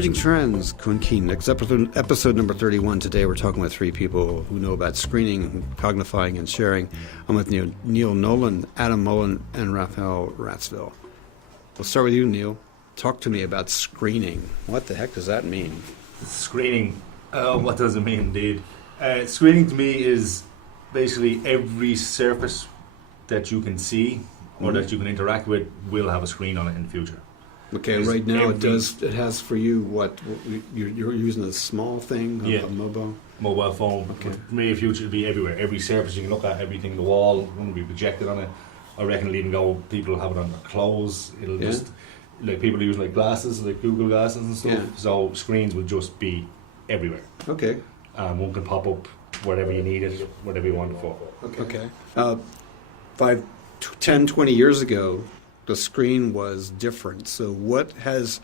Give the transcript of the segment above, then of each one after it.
Emerging Trends, Kun Keen. Next episode number 31. Today we're talking with three people who know about screening, cognifying, and sharing. I'm with Neil Nolan, Adam Mullen, and Raphael Ratsville. We'll start with you, Neil. Talk to me about screening. What the heck does that mean? Screening. What does it mean, indeed? Screening to me is basically every surface that you can see or that you can interact with will have a screen on it in the future. Okay, right now it does. It has for you what you're using a small thing, a mobile phone. Okay. For me, in the future, it'll be everywhere. Every surface you can look at, everything, the wall will be projected on it. I reckon it'll even go. People will have it on their clothes. It'll just like people use like glasses, like Google glasses and stuff. Yeah. So screens will just be everywhere. Okay. One can pop up wherever you need it, whatever you want it for. Okay. 5, 10, 20 years ago, the screen was different. So what has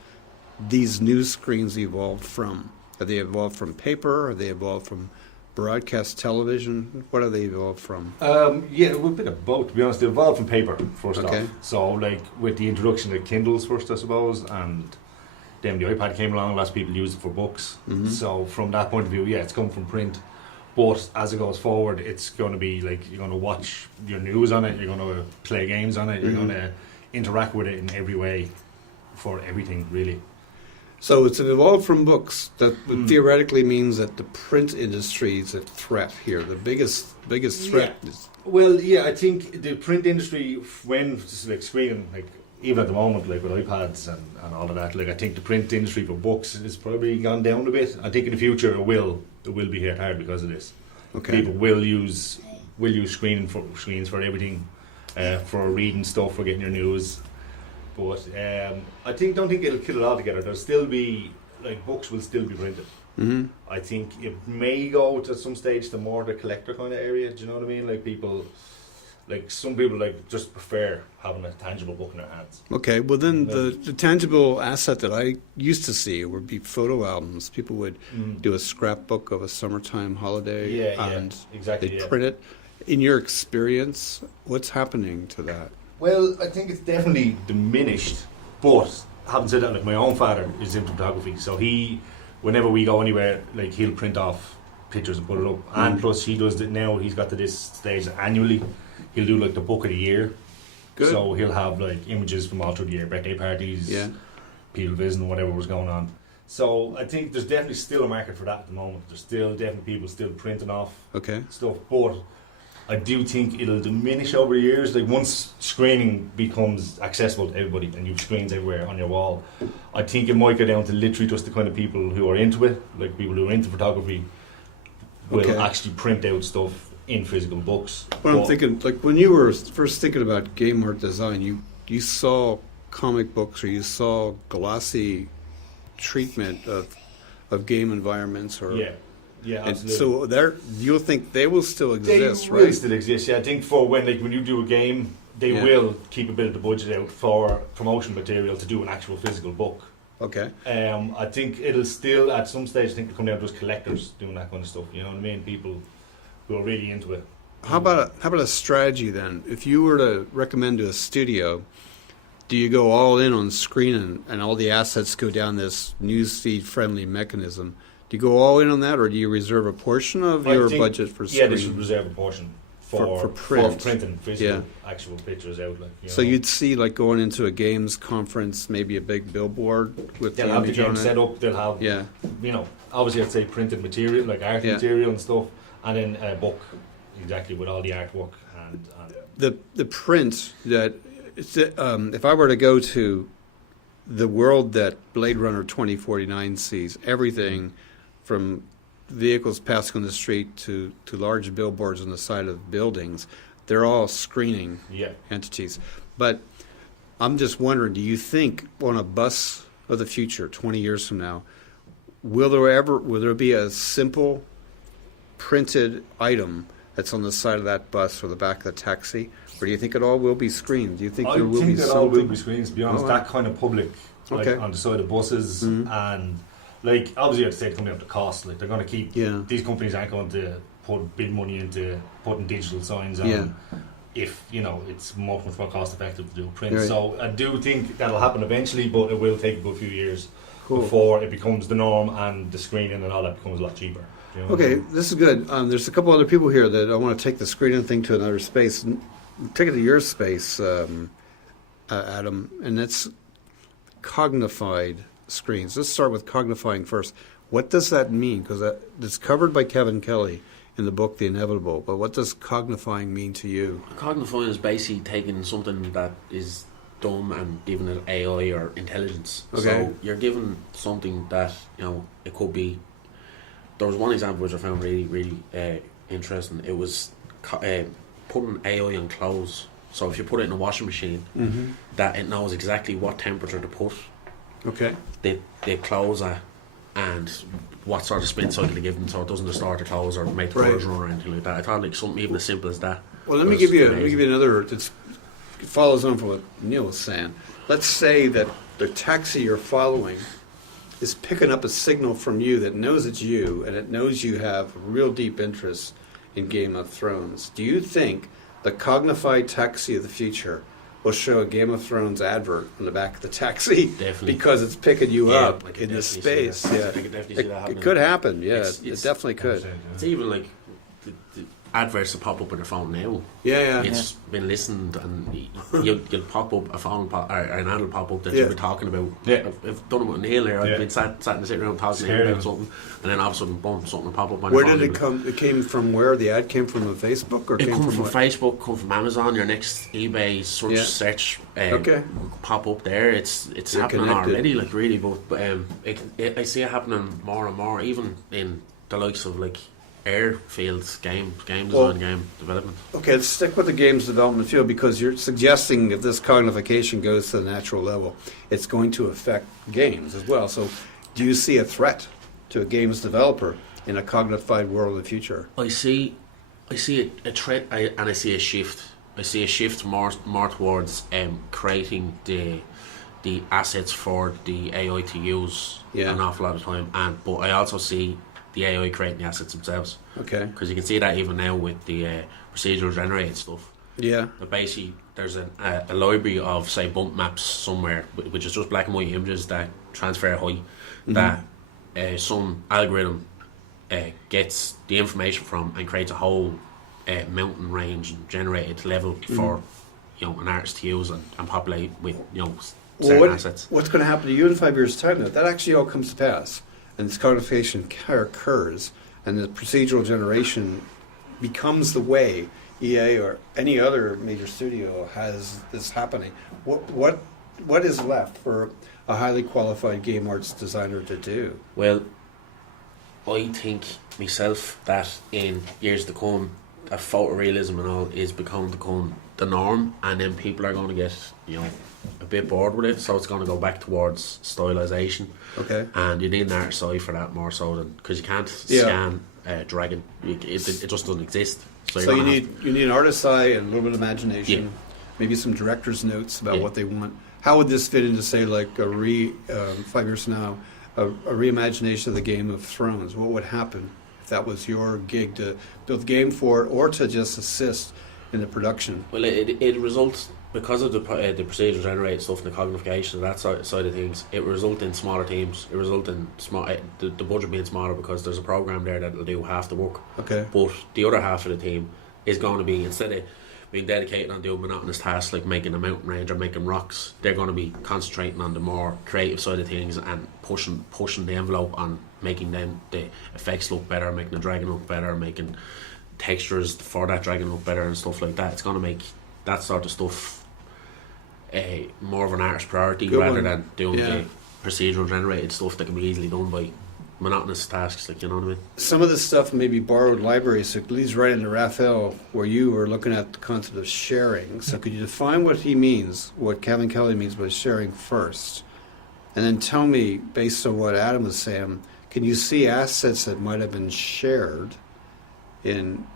these new screens evolved from? Have they evolved from paper? Have they evolved from broadcast television? What have they evolved from? Yeah, a bit of both, to be honest. They evolved from paper first Okay. off. So like with the introduction of Kindles first, I suppose, and then the iPad came along, lots of people use it for books. Mm-hmm. So from that point of view, yeah, it's come from print. But as it goes forward, it's going to be like you're going to watch your news on it, you're going to play games on it, you're going to interact with it in every way for everything, really. So it's evolved from books. That theoretically means that the print industry is a threat here. The biggest threat is... Well, yeah, I think the print industry, when just like screening, like even at the moment, like with iPads and all of that, like I think the print industry for books has probably gone down a bit. I think in the future it will be hit hard because of this. Okay. People will use screens for everything, for reading stuff, for getting your news. But I don't think it'll kill it altogether. There'll still be like books will still be printed. Mm-hmm. I think it may go to some stage to more the collector kind of area. Do you know what I mean? Like people, like some people like just prefer having a tangible book in their hands. Okay, well then the tangible asset that I used to see would be photo albums. People would do a scrapbook of a summertime holiday and exactly, they'd print it. In your experience, what's happening to that? Well, I think it's definitely diminished, but having said that, like my own father is into photography, so whenever we go anywhere, like he'll print off pictures and put it up, and plus he does it now, he's got to this stage annually, he'll do like the book of the year. Good. So he'll have like images from all through the year, birthday parties, people visiting, whatever was going on. So I think there's definitely still a market for that at the moment. There's still definitely people still printing off stuff, but I do think it'll diminish over the years. Like once screening becomes accessible to everybody and you've screens everywhere on your wall, I think it might go down to literally just the kind of people who are into it, like people who are into photography, will actually print out stuff in physical books. Well, I'm thinking, like when you were first thinking about game art design, you saw comic books or you saw glossy treatment of game environments or... Yeah, absolutely. So you'll think they will still exist, right? They will still exist, yeah. I think for when you do a game, they will keep a bit of the budget out for promotion material to do an actual physical book. Okay. I think it'll still, at some stage, it'll come down to just collectors doing that kind of stuff, you know what I mean? People who are really into it. How about a strategy then? If you were to recommend to a studio, do you go all in on screen and all the assets go down this newsfeed friendly mechanism? Do you go all in on that, or do you reserve a portion of your budget for screen? Yeah, they should reserve a portion for printing physical, actual pictures out. Like, so you'd see, like, going into a games conference, maybe a big billboard with they'll the have the image game on set it. up. They'll have, you know, obviously I'd say printed material, like art material and stuff, and then a book, exactly, with all the artwork and the print that if I were to go to the world that Blade Runner 2049 sees, everything from vehicles passing on the street to large billboards on the side of buildings, they're all screening entities. But I'm just wondering, do you think on a bus of the future, 20 years from now, will there be a simple printed item that's on the side of that bus or the back of the taxi? Or do you think it all will be screened? Do you think there will be something? I think it all will be screened, to be honest. That kind of public, like on the side of buses and... Like, obviously, you have to say it's coming up to cost. Like, they're going to keep... These companies aren't going to put big money into putting digital signs on if, you know, it's much more cost effective to do print. Right. So I do think that'll happen eventually, but it will take a good few years. Cool. Before it becomes the norm and the screening and all that becomes a lot cheaper. You know? Okay, this is good. There's a couple other people here that I want to take the screening thing to another space. Take it to your space, Adam, and that's cognified screens. Let's start with cognifying first. What does that mean? Because it's covered by Kevin Kelly in the book The Inevitable, but what does cognifying mean to you? Cognifying is basically taking something that is dumb and giving it AI or intelligence. Okay. So you're given something that, it could be. There was one example which I found really, really interesting. It was putting AI on clothes. So if you put it in a washing machine, that it knows exactly what temperature to put the clothes at and what sort of spin cycle to give them, so it doesn't distort the clothes or make the colours run or anything like that. I thought something even as simple as that. Well, let me give you another. It follows on from what Neil was saying. Let's say that the taxi you're following is picking up a signal from you that knows it's you, and it knows you have real deep interest in Game of Thrones. Do you think the cognified taxi of the future will show a Game of Thrones advert on the back of the taxi? Definitely. Because it's picking you up in this space. Yeah, I could definitely see that happening. It could happen, yeah. It's It definitely could. It's even like the adverts that pop up on your phone now. Yeah. It's been listened, and you'll pop up a phone or an ad will pop up that you've been talking about. Yeah. I've done it with Neil here. I've been sat in the sitting room talking to him about something, and then all of a sudden, boom, something will pop up on your phone. Where did it come? It came from where? The ad came from Facebook? Or it came come from what? Facebook, come from Amazon. Your next eBay search pop up there. It's happening connected already, like really. But I see it happening more and more, even in the likes of like airfields, game design, game development. Okay, let's stick with the games development field, because you're suggesting if this cognification goes to the natural level, it's going to affect games as well. So do you see a threat to a games developer in a cognified world of the future? I see a threat, and I see a shift. I see a shift more towards creating the assets for the AI to use an awful lot of time, but I also see the AI creating the assets themselves. Okay. Because you can see that even now with the procedural generated stuff. Yeah. But basically, there's a library of, say, bump maps somewhere, which is just black and white images that transfer height, that some algorithm gets the information from and creates a whole mountain range and generated level for an artist to use and populate with certain assets. What's going to happen to you in 5 years' time? That actually all comes to pass, and this codification occurs, and the procedural generation becomes the way EA or any other major studio has this happening. What is left for a highly qualified game arts designer to do? Well, I think myself that in years to come, that photorealism and all is become the norm, and then people are going to get a bit bored with it, so it's going to go back towards stylization. Okay. And you need an artist eye for that more so than, because you can't scan dragon. It just doesn't exist. So you need an artist's eye and a little bit of imagination, maybe some director's notes about what they want. How would this fit into, say, like 5 years from now, a reimagination of the Game of Thrones? What would happen if that was your gig, to build the game for it or to just assist in the production? Well, it results, because of the procedural generated stuff and the cognification and that side of things, it results in smaller teams. It results in the budget being smaller because there's a program there that will do half the work. Okay. But the other half of the team is going to be, instead of being dedicated on doing monotonous tasks like making a mountain range or making rocks, they're going to be concentrating on the more creative side of things and pushing the envelope on making the effects look better, making the dragon look better, making textures for that dragon look better and stuff like that. It's going to make that sort of stuff more of an artist's priority than doing the procedural generated stuff that can be easily done by monotonous tasks, like, you know what I mean? Some of this stuff may be borrowed libraries, so it leads right into Raphael, where you were looking at the concept of sharing. So could you define what he means, what Kevin Kelly means by sharing first? And then tell me, based on what Adam was saying, can you see assets that might have been shared in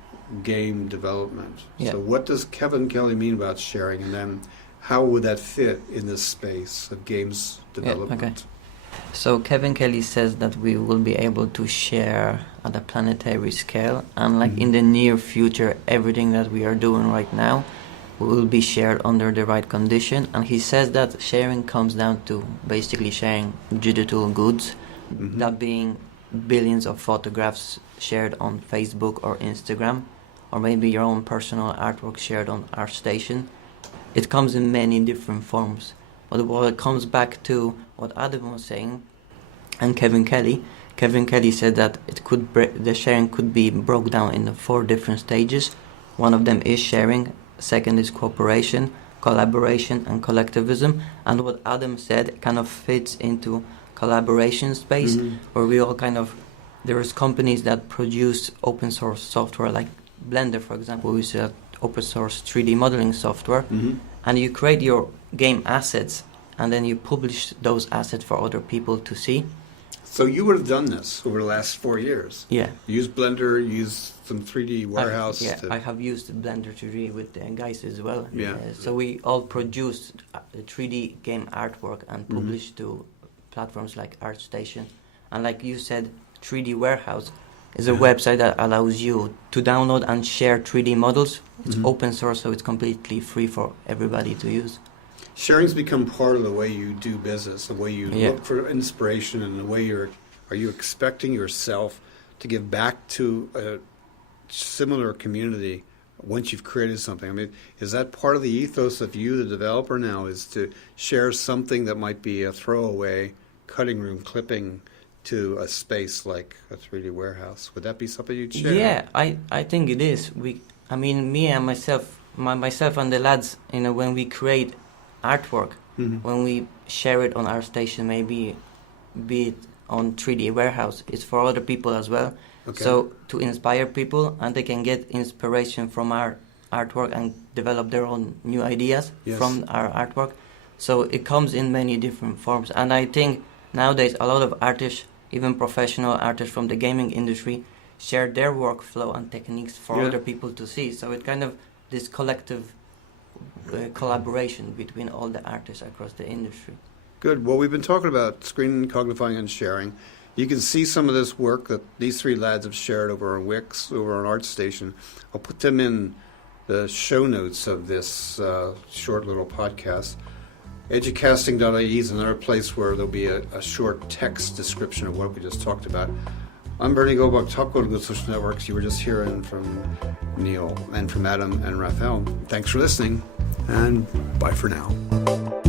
game development? Yeah. So what does Kevin Kelly mean about sharing, and then how would that fit in this space of games development? Yeah, okay. So Kevin Kelly says that we will be able to share at a planetary scale, and like in the near future, everything that we are doing right now will be shared under the right condition. And he says that sharing comes down to basically sharing digital goods, that being billions of photographs shared on Facebook or Instagram, or maybe your own personal artwork shared on ArtStation. It comes in many different forms. But what it comes back to what Adam was saying, and Kevin Kelly said that the sharing could be broke down into 4 different stages. One of them is sharing, second is cooperation, collaboration, and collectivism. And what Adam said kind of fits into collaboration space, where we all there's companies that produce open source software like Blender, for example, which is open source 3D modeling software, and you create your game assets and then you publish those assets for other people to see. So you would have done this over the last 4 years? Yeah. Use Blender, use some 3D warehouse? I have used Blender 3D with the guys as well. Yeah. So we all produced 3D game artwork and published to platforms like ArtStation. And like you said, 3D Warehouse is a website that allows you to download and share 3D models. It's open source, so it's completely free for everybody to use. Sharing's become part of the way you do business, the way you look for inspiration, and the way are you expecting yourself to give back to a similar community once you've created something? I mean, is that part of the ethos of you, the developer now, is to share something that might be a throwaway cutting room clipping to a space like a 3D warehouse? Would that be something you'd share? Yeah, I think it is. Me and myself and the lads, when we create artwork, when we share it on ArtStation, maybe be it on 3D Warehouse, it's for other people as well. Okay. So to inspire people, and they can get inspiration from our artwork and develop their own new ideas from our artwork. So it comes in many different forms. And I think nowadays a lot of artists, even professional artists from the gaming industry, share their workflow and techniques for other people to see. So it kind of this collective collaboration between all the artists across the industry. Good. Well, we've been talking about screen cognifying and sharing. You can see some of this work that these 3 lads have shared over on Wix, over on ArtStation. I'll put them in the show notes of this short little podcast. Educasting.ie is another place where there'll be a short text description of what we just talked about. I'm Bernie Gobak, Top Go to Good Social Networks. You were just hearing from Neil and from Adam and Raphael. Thanks for listening, and bye for now.